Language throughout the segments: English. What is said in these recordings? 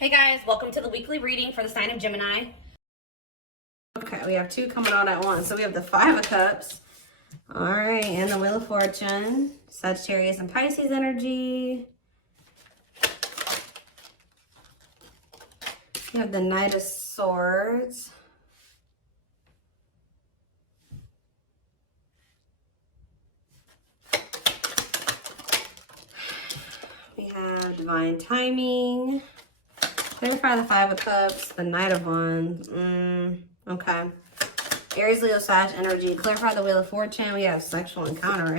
Hey guys, welcome to the weekly reading for the sign of Gemini. Okay, we have two coming on at once. So we have the Five of Cups. All right, and the Wheel of Fortune. Sagittarius and Pisces energy. We have the Knight of Swords. We have Divine Timing. Clarify the Five of Cups, the Knight of Wands. Okay. Aries, Leo, Sag energy. Clarify the Wheel of Fortune. We have sexual encounter.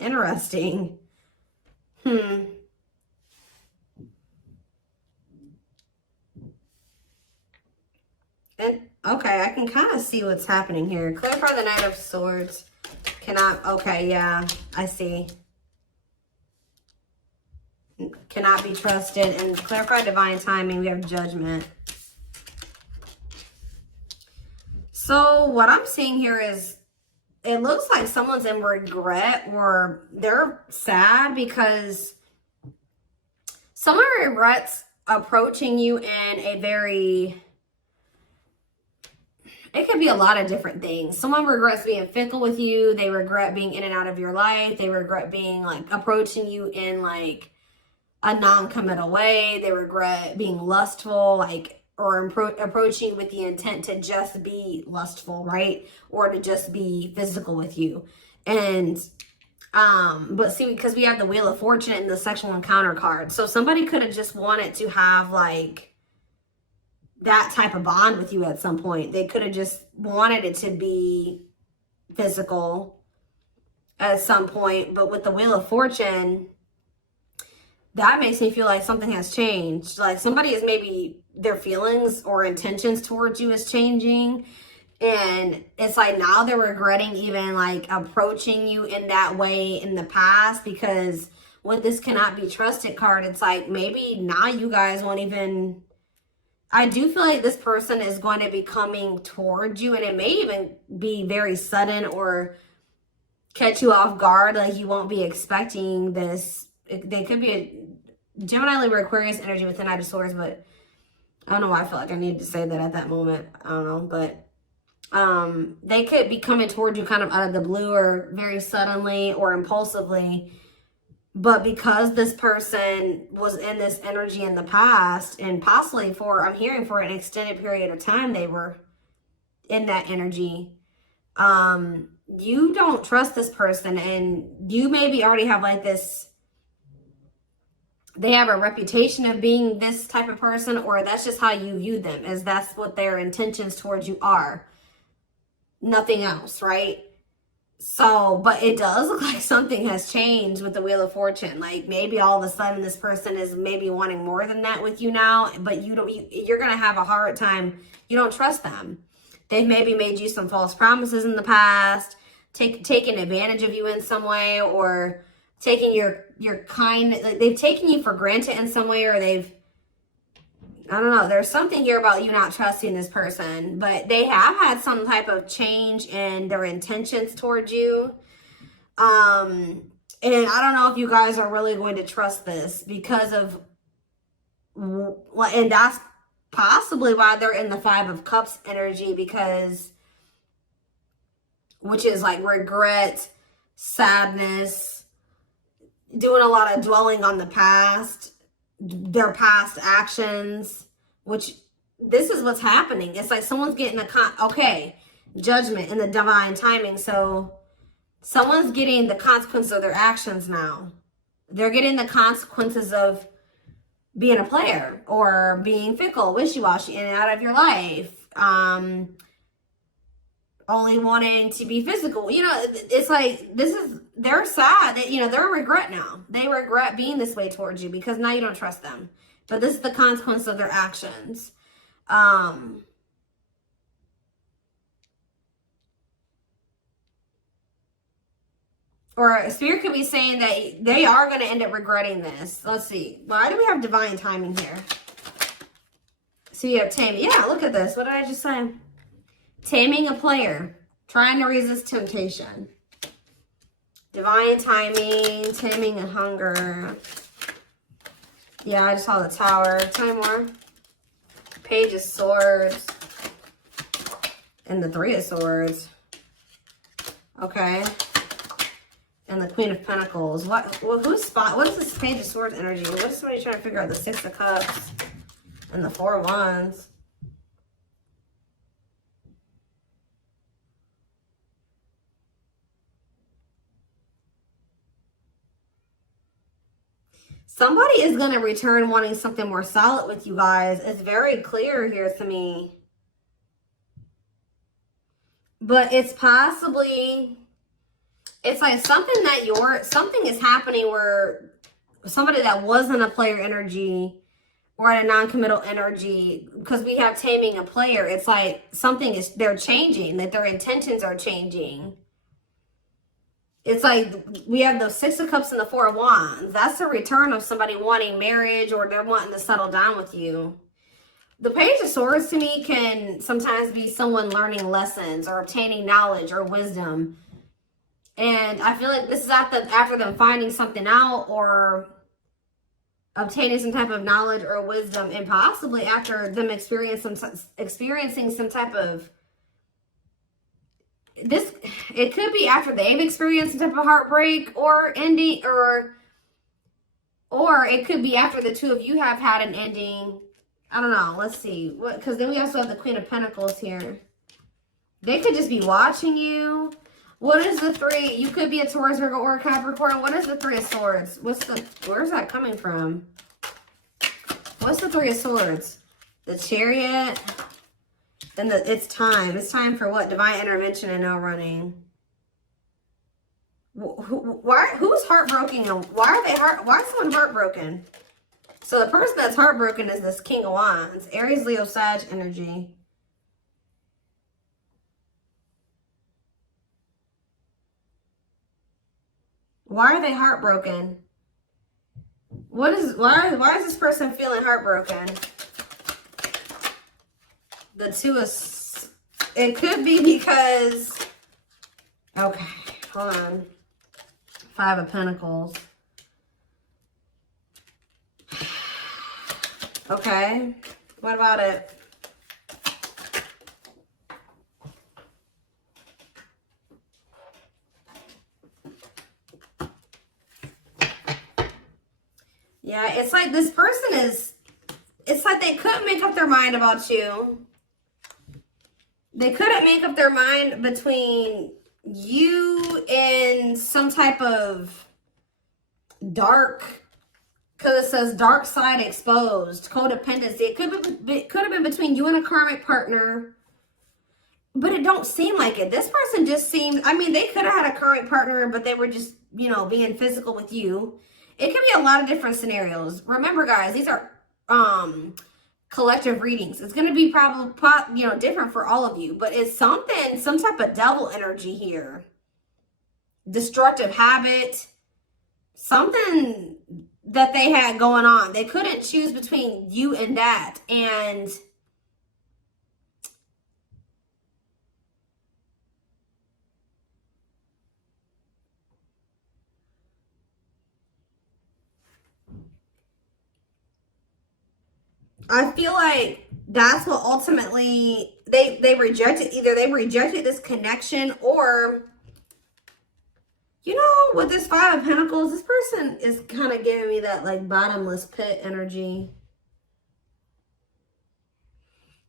Interesting. And, okay, I can kind of see what's happening here. Clarify the Knight of Swords. Cannot, okay, yeah, I see. Cannot be trusted. And clarify Divine Timing. We have Judgment. So what I'm seeing here is it looks like someone's in regret or they're sad because someone regrets approaching you in a very, it could be a lot of different things. Someone regrets being fickle with you. They regret being in and out of your life. They regret being like approaching you in like a non-committal way. They regret being lustful, like, or approaching with the intent to just be lustful, right? Or to just be physical with you. And, but see, because we have the Wheel of Fortune and the sexual encounter card. So somebody could have just wanted to have like that type of bond with you at some point. They could have just wanted it to be physical at some point. But with the Wheel of Fortune, that makes me feel like something has changed. Like somebody is maybe their feelings or intentions towards you is changing. And it's like now they're regretting even like approaching you in that way in the past, because with this cannot be trusted card, it's like maybe now you guys won't even, I do feel like this person is going to be coming towards you, and it may even be very sudden or catch you off guard. Like you won't be expecting this. They could be a Gemini, Libra, Aquarius energy with the Knight of Swords, but I don't know why I feel like I needed to say that at that moment. I don't know, but they could be coming toward you kind of out of the blue or very suddenly or impulsively. But because this person was in this energy in the past, and possibly for, I'm hearing for an extended period of time, they were in that energy. You don't trust this person, and you maybe already have like this, they have a reputation of being this type of person, or that's just how you view them, as that's what their intentions towards you are. Nothing else, right? So, but it does look like something has changed with the Wheel of Fortune. Like maybe all of a sudden this person is maybe wanting more than that with you now, but you're going to have a hard time. You don't trust them. They've maybe made you some false promises in the past, taken advantage of you in some way, or taking your kind, like they've taken you for granted in some way, or they've, I don't know, there's something here about you not trusting this person, but they have had some type of change in their intentions towards you. And I don't know if you guys are really going to trust this because of, and that's possibly why they're in the Five of Cups energy, because, which is like regret, sadness, doing a lot of dwelling on the past, their past actions, which this is what's happening. It's like someone's getting judgment in the Divine Timing. So someone's getting the consequences of their actions now. They're getting the consequences of being a player or being fickle, wishy-washy, in and out of your life. Only wanting to be physical. You know, it's like, they're sad that, you know, they're a regret now. They regret being this way towards you because now you don't trust them. But this is the consequence of their actions. Or Spirit could be saying that they are going to end up regretting this. Let's see. Why do we have Divine Timing here? So you have taming. Yeah, look at this. What did I just say? Taming a player. Trying to resist temptation. Divine Timing. Taming a hunger. Yeah, I just saw the Tower. Tell me more. Page of Swords and the Three of Swords. Okay. And the Queen of Pentacles. What is this Page of Swords energy? What is somebody trying to figure out? The Six of Cups and the Four of Wands. Somebody is going to return wanting something more solid with you guys. It's very clear here to me. But it's possibly, it's like something is happening where somebody that wasn't a player energy or at a non-committal energy, because we have taming a player, it's like they're changing, that their intentions are changing. It's like we have the Six of Cups and the Four of Wands. That's the return of somebody wanting marriage, or they're wanting to settle down with you. The Page of Swords to me can sometimes be someone learning lessons or obtaining knowledge or wisdom. And I feel like this is after them finding something out or obtaining some type of knowledge or wisdom, and possibly after them experiencing some type of it could be after they've experienced some type of heartbreak or ending, or it could be after the two of you have had an ending. I don't know. Let's see. Because then we also have the Queen of Pentacles here. They could just be watching you. What is the three? You could be a Taurus, Virgo, or a Capricorn. What is the Three of Swords? Where's that coming from? What's the Three of Swords? The Chariot. Then it's time. It's time for what? Divine intervention and no running. Who's heartbroken? Why is someone heartbroken? So the person that's heartbroken is this King of Wands. Aries, Leo, Sag energy. Why are they heartbroken? Why is this person feeling heartbroken? The Two of... It could be because... Okay, hold on. Five of Pentacles. Okay, what about it? Yeah, it's like this person is... It's like they couldn't make up their mind about you. They couldn't make up their mind between you and some type of dark, because it says dark side exposed, codependency. It could have been between you and a karmic partner, but it don't seem like it. This person just seems, I mean, they could have had a karmic partner, but they were just, you know, being physical with you. It could be a lot of different scenarios. Remember, guys, these are collective readings. It's going to be probably, you know, different for all of you, but it's some type of devil energy here. Destructive habit, something that they had going on. They couldn't choose between you and that. And I feel like that's what ultimately they rejected. Either they rejected this connection, or, you know, with this Five of Pentacles, this person is kind of giving me that like bottomless pit energy.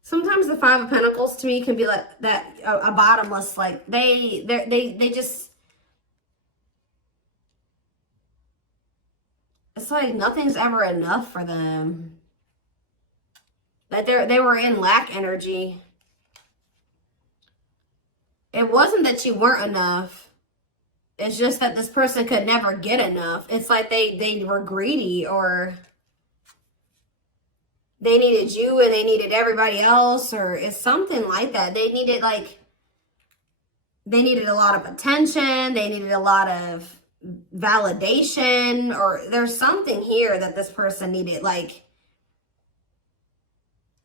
Sometimes the Five of Pentacles to me can be like that, a bottomless, like they just, it's like nothing's ever enough for them. That they were in lack energy. It wasn't that you weren't enough. It's just that this person could never get enough. It's like they were greedy, or they needed you and they needed everybody else, or it's something like that. They needed a lot of attention. They needed a lot of validation, or there's something here that this person needed, like,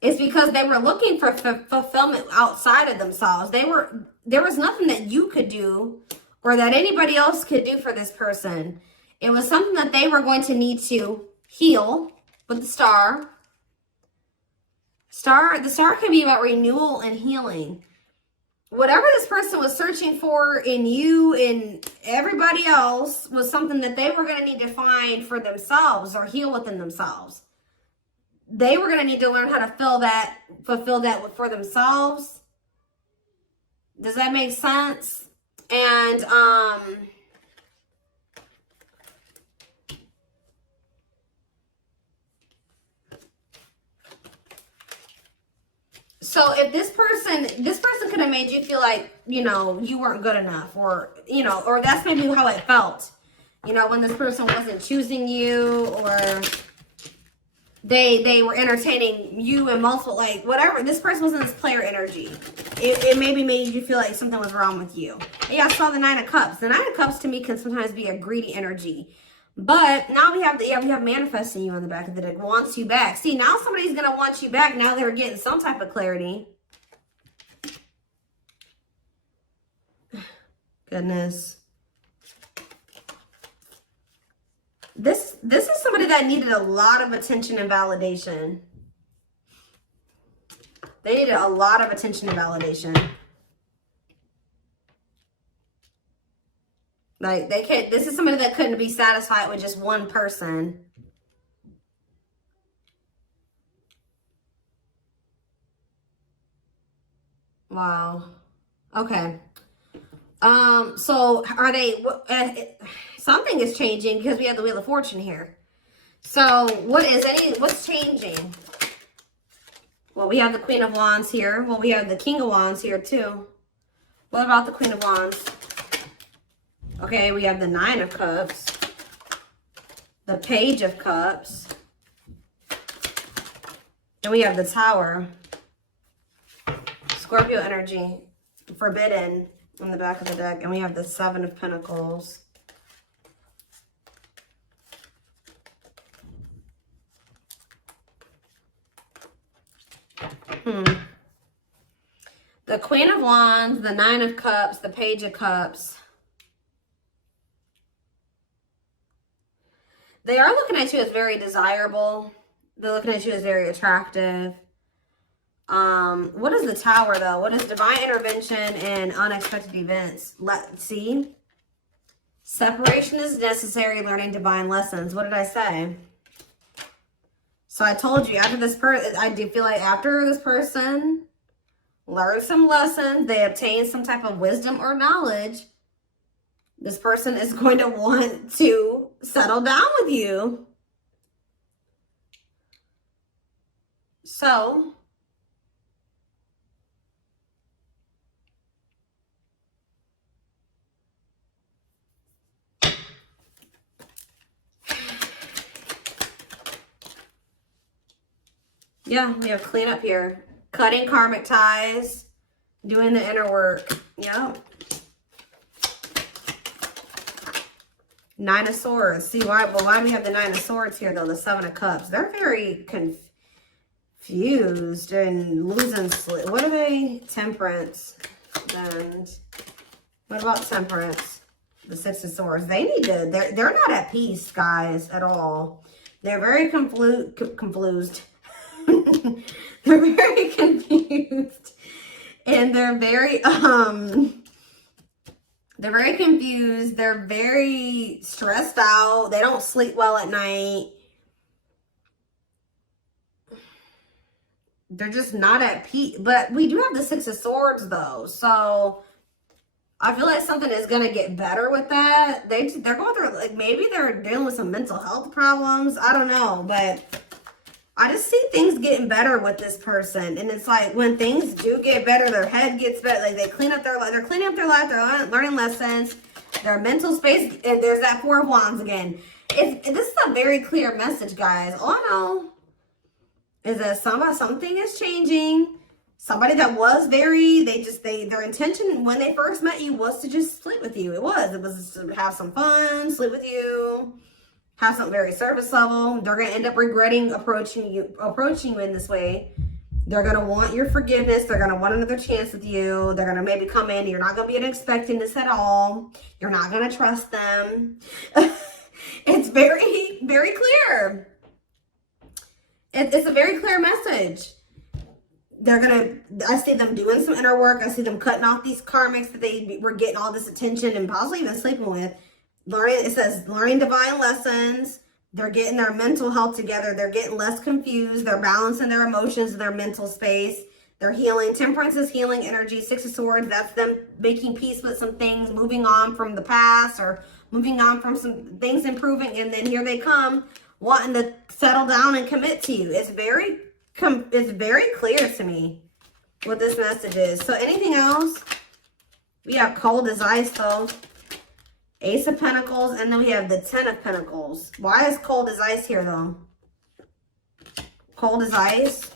it's because they were looking for fulfillment outside of themselves. There was nothing that you could do or that anybody else could do for this person. It was something that they were going to need to heal with the Star. The star can be about renewal and healing. Whatever this person was searching for in you and everybody else was something that they were going to need to find for themselves or heal within themselves. They were going to need to learn how to fulfill that for themselves. Does that make sense? And, so if this person could have made you feel like, you know, you weren't good enough, or, you know, or that's maybe how it felt, you know, when this person wasn't choosing you, or they were entertaining you and multiple, like, whatever. This person was in this player energy. It maybe made you feel like something was wrong with you. Yeah, I saw the Nine of Cups. The Nine of Cups to me can sometimes be a greedy energy. But now we have manifesting you on the back of the deck, wants you back. See, now somebody's going to want you back. Now they're getting some type of clarity. Goodness. This is somebody that needed a lot of attention and validation. They needed a lot of attention and validation. Like, this is somebody that couldn't be satisfied with just one person. Wow. Okay. So are they, something is changing because we have the Wheel of Fortune here. So what's changing? Well, we have the Queen of Wands here. Well, we have the King of Wands here too. What about the Queen of Wands? Okay, we have the Nine of Cups, the Page of Cups, and we have the Tower. Scorpio energy, forbidden on the back of the deck, and we have the Seven of Pentacles. The Queen of Wands, the Nine of Cups, the Page of Cups. They are looking at you as very desirable. They're looking at you as very attractive. What is the Tower, though? What is divine intervention and unexpected events? Let's see. Separation is necessary, learning divine lessons. What did I say? So I told you, after this person, I do feel like after this person learns some lessons, they obtain some type of wisdom or knowledge, this person is going to want to settle down with you. So, yeah, we have cleanup here. Cutting karmic ties, doing the inner work. Yep. Nine of Swords. See, why do we have the Nine of Swords here, though? The Seven of Cups. They're very confused and losing sleep. What are they? Temperance. And what about Temperance? The Six of Swords. They need to, they're not at peace, guys, at all. They're very confused. They're very confused. And they're very confused. They're very stressed out. They don't sleep well at night. They're just not at peace. But we do have the Six of Swords, though. So I feel like something is going to get better with that. They're going through, like, maybe they're dealing with some mental health problems. I don't know. But I just see things getting better with this person. And it's like when things do get better, their head gets better. Like they clean up their life. They're cleaning up their life. They're learning lessons. Their mental space. And there's that Four of Wands again. This is a very clear message, guys. All I know is that something is changing. Somebody that was their intention when they first met you was to just sleep with you. It was to have some fun, sleep with you. Have something very surface level. They're going to end up regretting approaching you in this way. They're going to want your forgiveness. They're going to want another chance with you. They're going to maybe come in. You're not going to be expecting this at all. You're not going to trust them. It's very, very clear. It's a very clear message. I see them doing some inner work. I see them cutting off these karmics that they were getting all this attention and possibly even sleeping with. It says learning divine lessons. They're getting their mental health together. They're getting less confused. They're balancing their emotions in their mental space. They're healing. Temperance is healing energy. Six of Swords, that's them making peace with some things, moving on from the past or moving on from some things improving. And then here they come wanting to settle down and commit to you. It's very clear to me what this message is. So anything else? We have cold as ice though. Ace of Pentacles, and then we have the Ten of Pentacles. Why is cold as ice here though? Cold as ice.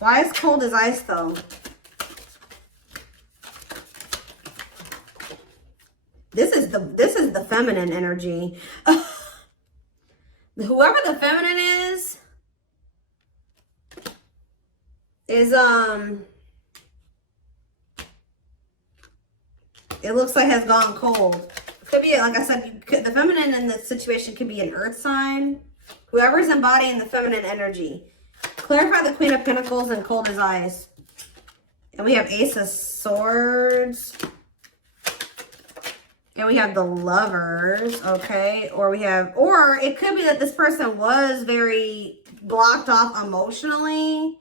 Why is cold as ice though? This is the feminine energy. Whoever the feminine is it looks like has gone cold. Could be, like I said, the feminine in this situation could be an earth sign. Whoever's embodying the feminine energy. Clarify the Queen of Pentacles and cold as ice. And we have Ace of Swords. And we have the Lovers, okay? Or it could be that this person was very blocked off emotionally.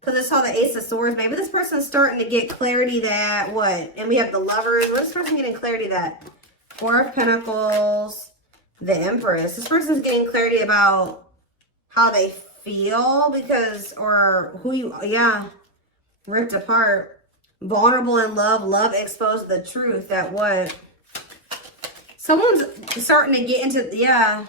Because I saw the Ace of Swords. Maybe this person's starting to get clarity that, what? And we have the Lovers. What is this person getting clarity that? Four of Pentacles, the Empress. This person's getting clarity about how they feel because, or who you, yeah, ripped apart. Vulnerable in love, love exposed the truth that what? Someone's starting to get into, yeah.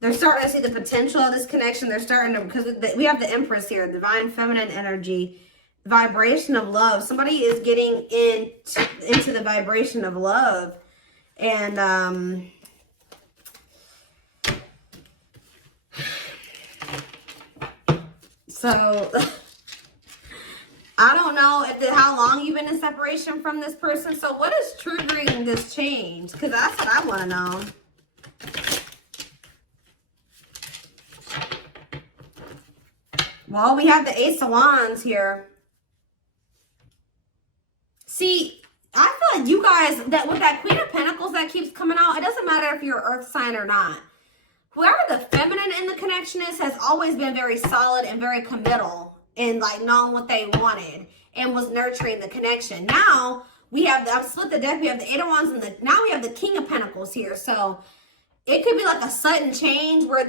They're starting to see the potential of this connection. They're starting to, because we have the Empress here, divine feminine energy, vibration of love. Somebody is getting into the vibration of love. And, so, I don't know how long you've been in separation from this person. So what is triggering this change? Because that's what I want to know. Well, we have the Ace of Wands here. See, I feel like you guys, that with that Queen of Pentacles that keeps coming out, it doesn't matter if you're an earth sign or not. Whoever the feminine in the connection is has always been very solid and very committal and like knowing what they wanted and was nurturing the connection. Now we have I've split the deck. We have the Eight of Wands and now we have the King of Pentacles here. So it could be like a sudden change where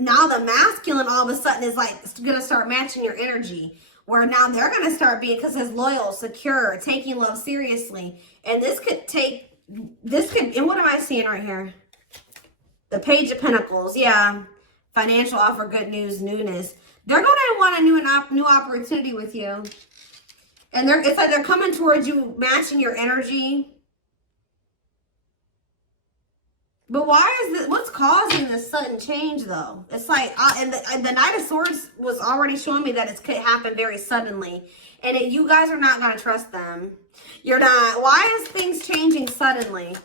now the masculine all of a sudden is like gonna start matching your energy. Where now they're gonna start being, because it's loyal, secure, taking love seriously. And and what am I seeing right here? The Page of Pentacles, yeah. Financial offer, good news, newness. They're going to want a new opportunity with you. And it's like they're coming towards you, matching your energy. But what's causing this sudden change, though? It's like, and the Knight of Swords was already showing me that it could happen very suddenly. And you guys are not going to trust them. You're not. Why is things changing suddenly?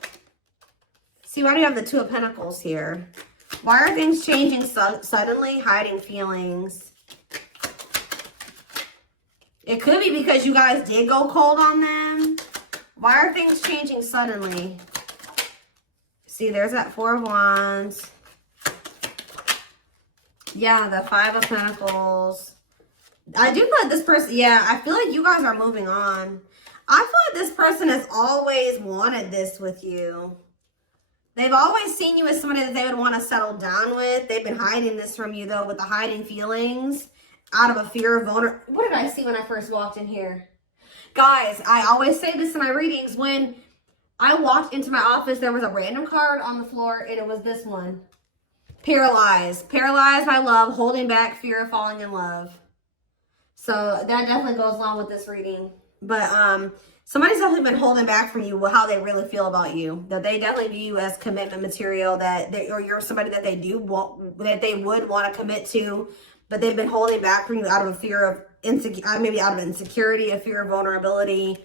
See, why do you have the Two of Pentacles here? Why are things changing suddenly? Hiding feelings. It could be because you guys did go cold on them. Why are things changing suddenly? See, there's that Four of Wands. Yeah, the Five of Pentacles. I do feel like this person, yeah, I feel like you guys are moving on. I feel like this person has always wanted this with you. They've always seen you as somebody that they would want to settle down with. They've been hiding this from you, though, with the hiding feelings out of a fear of vulnerability. What did I see when I first walked in here? Guys, I always say this in my readings. When I walked into my office, there was a random card on the floor, and it was this one. Paralyzed. Paralyzed by love, holding back fear of falling in love. So that definitely goes along with this reading. But somebody's definitely been holding back from you how they really feel about you. That they definitely view you as commitment material, or you're somebody that they would want to commit to, but they've been holding back from you out of a fear of maybe out of insecurity, a fear of vulnerability.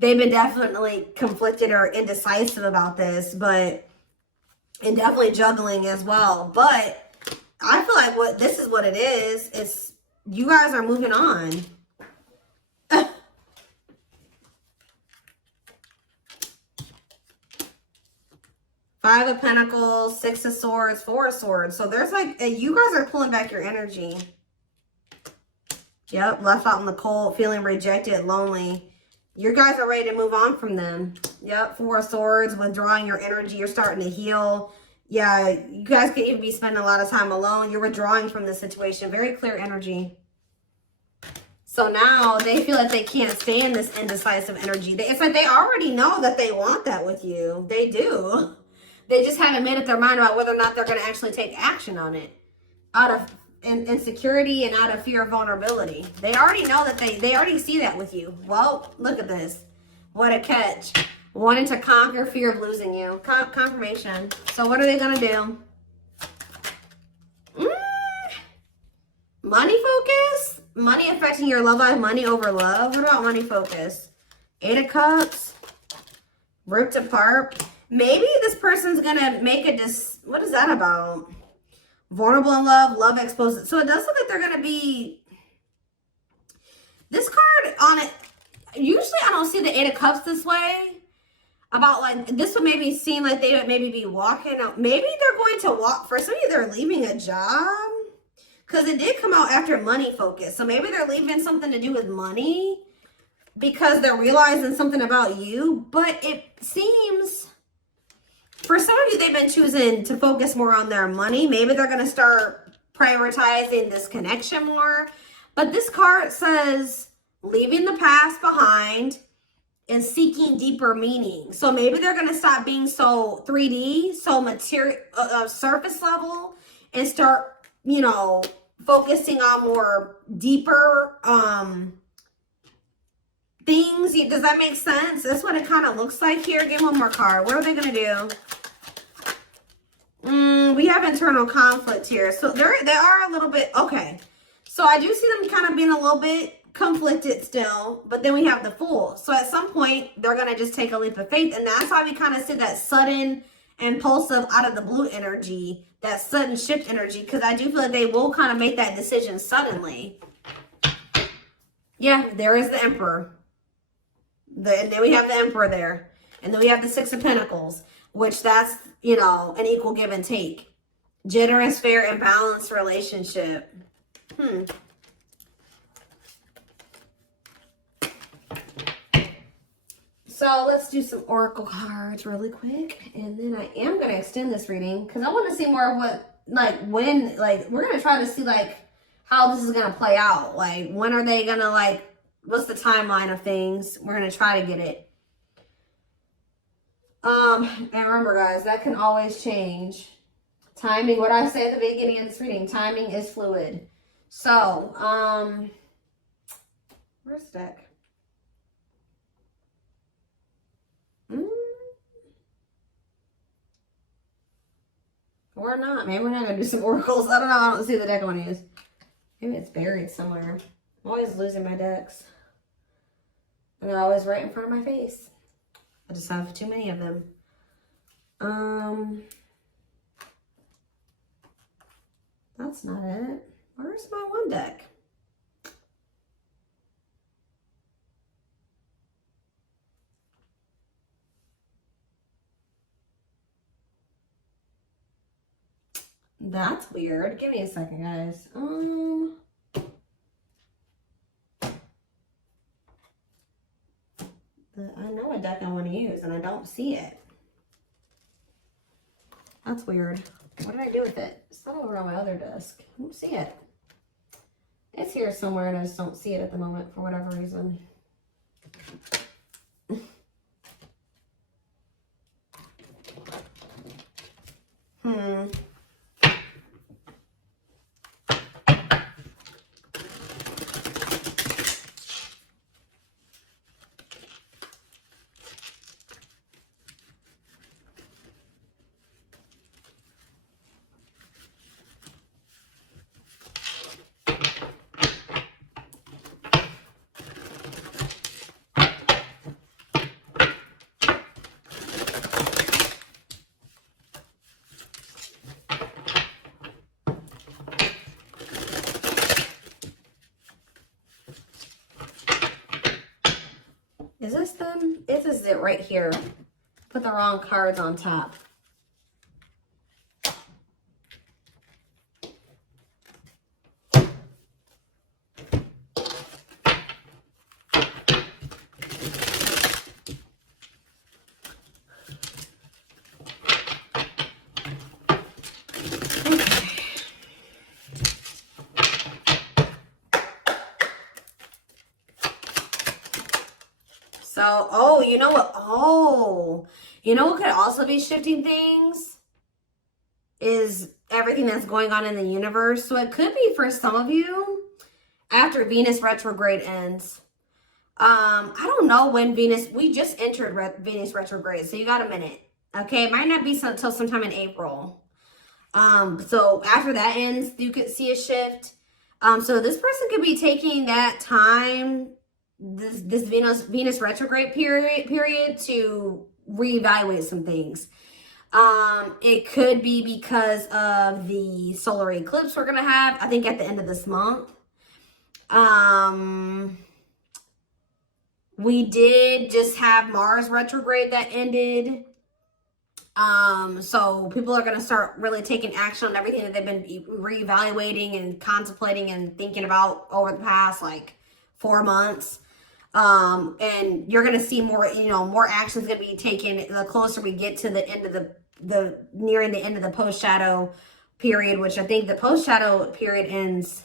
They've been definitely conflicted or indecisive about this, and definitely juggling as well. But I feel like this is what it is. It's you guys are moving on. Five of Pentacles, Six of Swords, Four of Swords. So there's like, you guys are pulling back your energy. Yep, left out in the cold, feeling rejected, lonely. You guys are ready to move on from them. Yep, Four of Swords, withdrawing your energy. You're starting to heal. Yeah, you guys could even be spending a lot of time alone. You're withdrawing from this situation. Very clear energy. So now they feel like they can't stay in this indecisive energy. It's like they already know that they want that with you. They do. They just haven't made up their mind about whether or not they're going to actually take action on it. Out of insecurity and out of fear of vulnerability. They already know that they already see that with you. Well, look at this. What a catch. Wanting to conquer fear of losing you. Confirmation. So what are they going to do? Money focus? Money affecting your love life. Money over love. What about money focus? Eight of Cups. Ripped apart. Maybe this person's going to make what is that about? Vulnerable in love, love exposed. So it does look like they're going to be, this card on it, usually I don't see the Eight of Cups this way. About like, this would maybe seem like they would maybe be walking out. Maybe they're going to walk, for some of you, they're leaving a job. Because it did come out after money focus. So maybe they're leaving something to do with money. Because they're realizing something about you. But it seems, for some of you, they've been choosing to focus more on their money. Maybe they're going to start prioritizing this connection more. But this card says, leaving the past behind and seeking deeper meaning. So maybe they're going to stop being so 3D, so material, surface level, and start, you know, focusing on more deeper things. Does that make sense? That's what it kind of looks like here. Give one more card. What are they going to do? We have internal conflict here. So they are a little bit, okay. So I do see them kind of being a little bit conflicted still, but then we have the Fool. So at some point, they're going to just take a leap of faith. And that's why we kind of see that sudden, impulsive, out of the blue energy, that sudden shift energy, because I do feel like they will kind of make that decision suddenly. Yeah, there is the Emperor. And then we have the Emperor there. And then we have the Six of Pentacles, which that's, you know, an equal give and take. Generous, fair, and balanced relationship. So let's do some oracle cards really quick. And then I am going to extend this reading because I want to see more of what, like, when, like, we're going to try to see, like, how this is going to play out. Like, when are they going to, like, what's the timeline of things? We're going to try to get it. And remember, guys, that can always change. Timing, what I say at the beginning of this reading, timing is fluid. So, where's the deck? Or not. Maybe we're not going to do some oracles. I don't know. I don't see the deck I want to use. Maybe it's buried somewhere. I'm always losing my decks. And they're always right in front of my face. I just have too many of them. That's not it. Where's my one deck? That's weird. Give me a second, guys. I know a deck I want to use, and I don't see it. That's weird. What did I do with it? It's not over on my other desk. I don't see it. It's here somewhere, and I just don't see it at the moment for whatever reason. Is this them? This is it right here. Put the wrong cards on top. So, oh, you know what? Oh, you know what could also be shifting things is everything that's going on in the universe. So it could be for some of you after Venus retrograde ends. I don't know when we just entered Venus retrograde, so you got a minute. Okay, it might not be until sometime in April. So after that ends, you could see a shift. So this person could be taking that time, this Venus retrograde period to reevaluate some things. It could be because of the solar eclipse we're gonna have, I think, at the end of this month. We did just have Mars retrograde that ended. So people are gonna start really taking action on everything that they've been reevaluating and contemplating and thinking about over the past like 4 months. And you're going to see more, more actions going to be taken the closer we get to the end of nearing the end of the post-shadow period, which I think the post-shadow period ends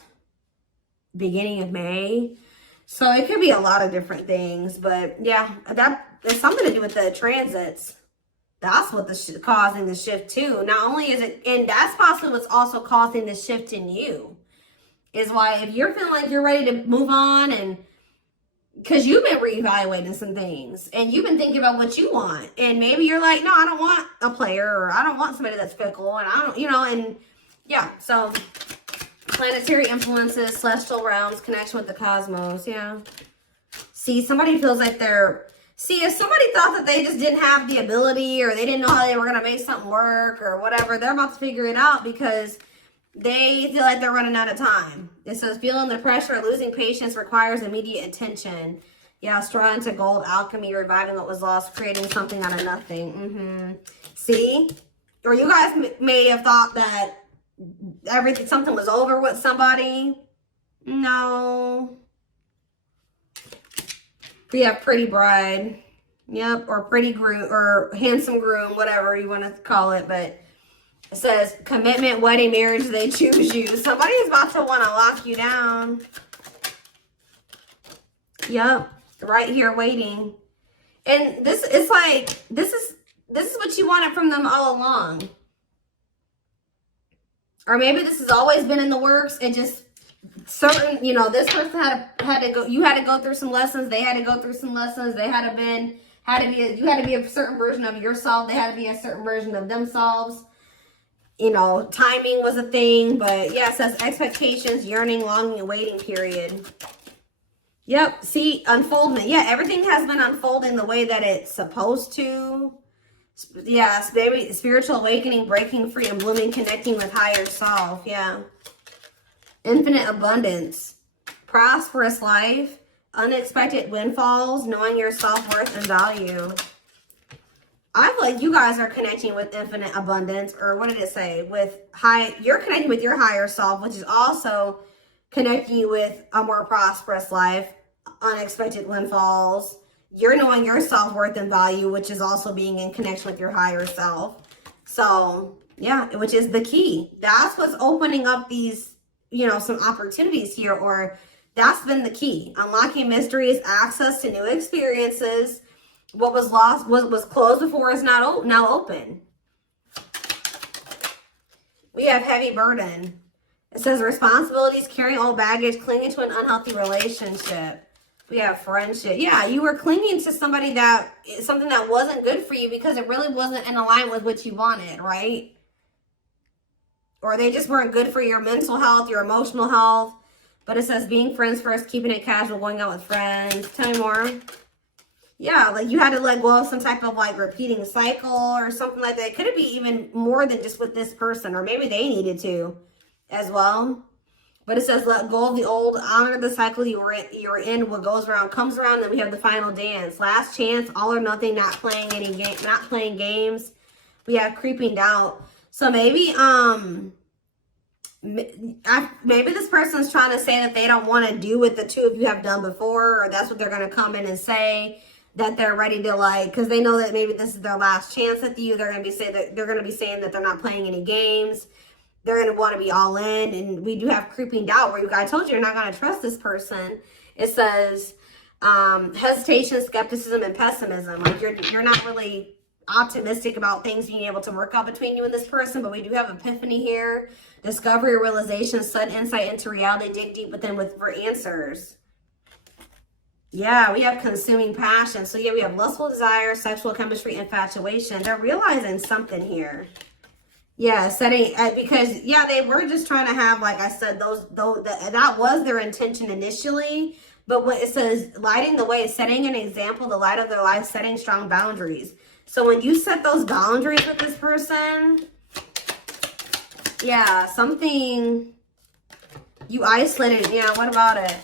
beginning of May. So it could be a lot of different things, but yeah, that has something to do with the transits. That's what causing the shift too. Not only is it, and that's possibly what's also causing the shift in you, is why if you're feeling like you're ready to move on, and because you've been reevaluating some things and you've been thinking about what you want, and maybe you're like, no, I don't want a player, or I don't want somebody that's fickle, and I don't, and yeah, so planetary influences, celestial realms, connection with the cosmos. Yeah. See, somebody feels like if somebody thought that they just didn't have the ability, or they didn't know how they were going to make something work or whatever, they're about to figure it out because they feel like they're running out of time. It says feeling the pressure, losing patience requires immediate attention. Yeah, straw into gold, alchemy, reviving what was lost, creating something out of nothing. See? Or you guys may have thought that something was over with somebody. No. We have pretty bride. Yep, or pretty groom, or handsome groom, whatever you want to call it, but it says commitment, wedding, marriage, they choose you. Somebody is about to want to lock you down. Yep, right here waiting. And this is like, this is what you wanted from them all along. Or maybe this has always been in the works. It just certain, this person had to go, you had to go through some lessons, they had to go through some lessons, you had to be a certain version of yourself, they had to be a certain version of themselves. Timing was a thing, but yeah, it says expectations, yearning, longing, and waiting period. Yep, see, unfoldment. Yeah, everything has been unfolding the way that it's supposed to. Yeah, maybe spiritual awakening, breaking free and blooming, connecting with higher self. Yeah. Infinite abundance, prosperous life, unexpected windfalls, knowing your self-worth and value. I feel like you guys are connecting with infinite abundance, or what did it say? You're connecting with your higher self, which is also connecting you with a more prosperous life, unexpected windfalls. You're knowing your self-worth and value, which is also being in connection with your higher self. So, yeah, which is the key. That's what's opening up these, some opportunities here, or that's been the key. Unlocking mysteries, access to new experiences. What was lost, was closed before is now open. We have heavy burden. It says responsibilities, carrying old baggage, clinging to an unhealthy relationship. We have friendship. Yeah, you were clinging to something that wasn't good for you because it really wasn't in alignment with what you wanted, right? Or they just weren't good for your mental health, your emotional health. But it says being friends first, keeping it casual, going out with friends. Tell me more. Yeah, like you had to let go of some type of like repeating cycle or something like that. Could it be even more than just with this person? Or maybe they needed to as well. But it says, let go of the old, honor the cycle you're in. What goes around comes around. Then we have the final dance. Last chance, all or nothing, not playing games. We have creeping doubt. So maybe maybe this person's trying to say that they don't want to do what the two of you have done before, or that's what they're going to come in and say, that they're ready to, like, because they know that maybe this is their last chance with you. They're going to be saying that they're not playing any games. They're going to want to be all in. And we do have creeping doubt, where I told you you're not going to trust this person. It says hesitation, skepticism, and pessimism. Like, you're not really optimistic about things being able to work out between you and this person. But we do have epiphany here. Discovery, realization, sudden insight into reality. Dig deep within for answers. Yeah, we have consuming passion. So yeah, we have lustful desire, sexual chemistry, infatuation. They're realizing something here. Yeah, setting, because yeah, they were just trying to have, like I said, that was their intention initially. But what it says, lighting the way, setting an example, the light of their life, setting strong boundaries. So when you set those boundaries with this person, yeah, something you isolated. Yeah, what about it?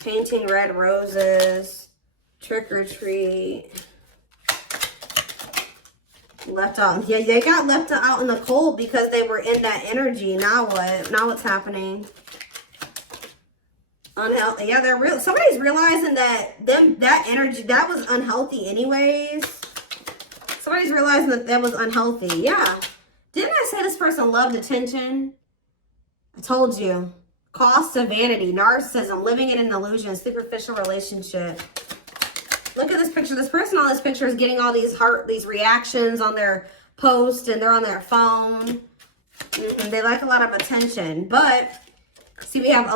Painting red roses, trick or treat. Left out. Yeah, they got left out in the cold because they were in that energy. Now what? Now what's happening? Unhealthy. Yeah, somebody's realizing that that energy, that was unhealthy anyways. Somebody's realizing that was unhealthy. Yeah. Didn't I say this person loved attention? I told you. Cost of vanity, narcissism, living in an illusion, superficial relationship. Look at this picture. This person on this picture is getting all these reactions on their post, and they're on their phone. They like a lot of attention. But see, we have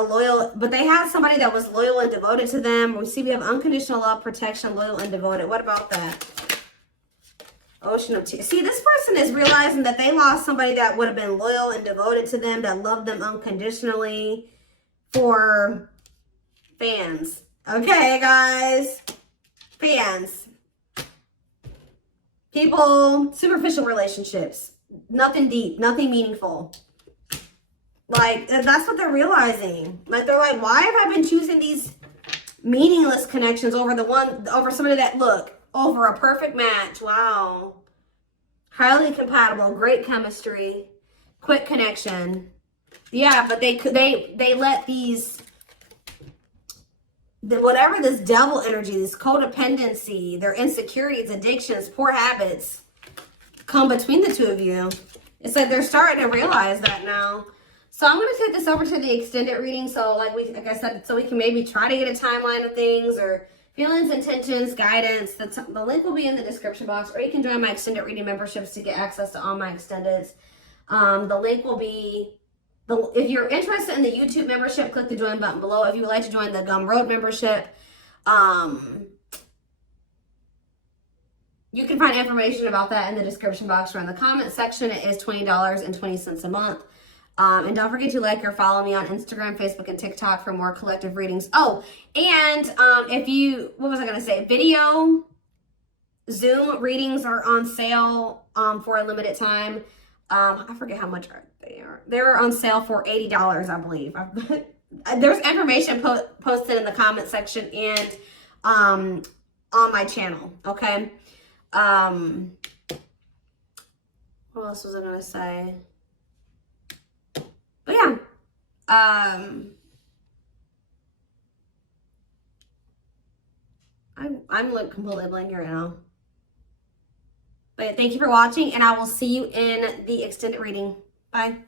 but they had somebody that was loyal and devoted to them. We see we have unconditional love, protection, loyal and devoted. What about that? Ocean of tears. See, this person is realizing that they lost somebody that would have been loyal and devoted to them, that loved them unconditionally, for fans. Okay, guys? Fans. People, superficial relationships. Nothing deep, nothing meaningful. Like, that's what they're realizing. Like, they're like, why have I been choosing these meaningless connections over somebody that, look, over a perfect match. Wow. Highly compatible, great chemistry, quick connection. Yeah, but they let whatever this devil energy, this codependency, their insecurities, addictions, poor habits come between the two of you. It's like they're starting to realize that now. So I'm going to take this over to the extended reading. So like I said, so we can maybe try to get a timeline of things, or feelings, intentions, guidance. The link will be in the description box, or you can join my extended reading memberships to get access to all my extendeds. The link will be, if you're interested in the YouTube membership, click the join button below. If you would like to join the Gumroad membership, you can find information about that in the description box or in the comment section. It is $20.20 a month. And don't forget to like or follow me on Instagram, Facebook, and TikTok for more collective readings. Oh, and what was I going to say? Video Zoom readings are on sale for a limited time. I forget how much they are. They're on sale for $80, I believe. There's information posted in the comment section and on my channel, okay? What else was I going to say? But yeah, I'm like completely blank right now. But thank you for watching, and I will see you in the extended reading. Bye.